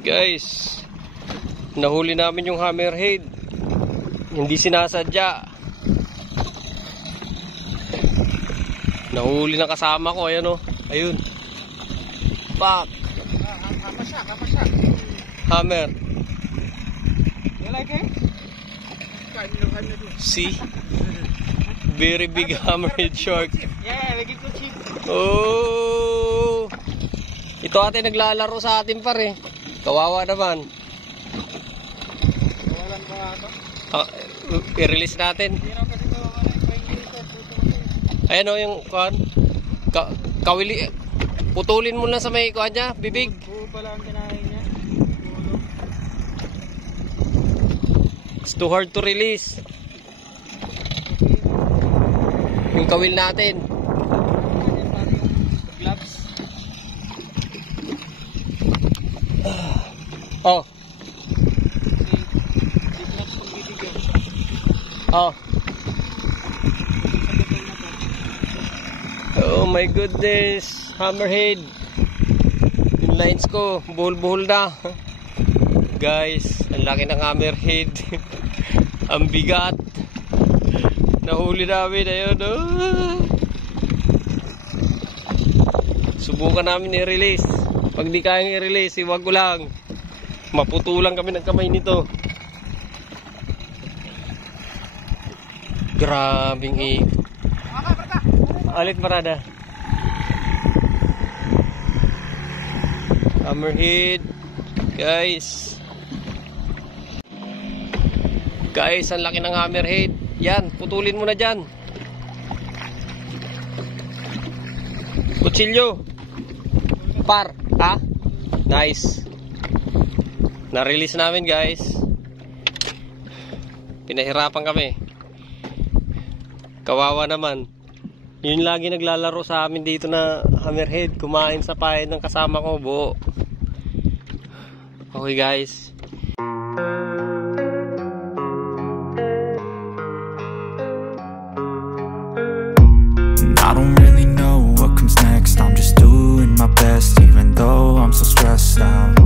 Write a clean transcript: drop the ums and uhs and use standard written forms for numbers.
Guys, nahuli namin yung hammerhead. Hindi sinasadya. Nahuli ng kasama ko. Ayan o. Ayun. Pak. Kapa siya. Hammer. You like it? See? Very big hammerhead shark. Yeah, we give it cheap. Oh! Ito ate naglalaro sa atin pare. Kawawa naman. Kawalan ba ito? I-release natin. Hindi na kasi ito. Ayan o yung kuhan. Kawili. Putulin mo lang sa may kuhan niya. Bibig. Buo pala ang kinain niya. It's too hard to release. Yung kawil natin. Gloves. Oh. Oh. Oh my goodness. Hammerhead. Yung lines ko. Buhol-buhol na. Guys, ang laki ng hammerhead. Ang bigat. Nahuli namin. Ayun. Oh. Subukan namin i-release. Pag di kayang i-release, iwag ko lang. Maputulang kami ng kamay nito. Grabing Alit marada. Hammerhead. Guys, ang laki ng hammerhead. Yan, putulin mo na dyan. Kutsilyo. Par, ha? Nice. Na-release namin guys. Pinahirapan kami. Kawawa naman. Yun lagi naglalaro sa amin dito na hammerhead. Kumain sa pahid ng kasama ko, buo. Okay guys. I don't really know what comes next. I'm just doing my best even though I'm so stressed out.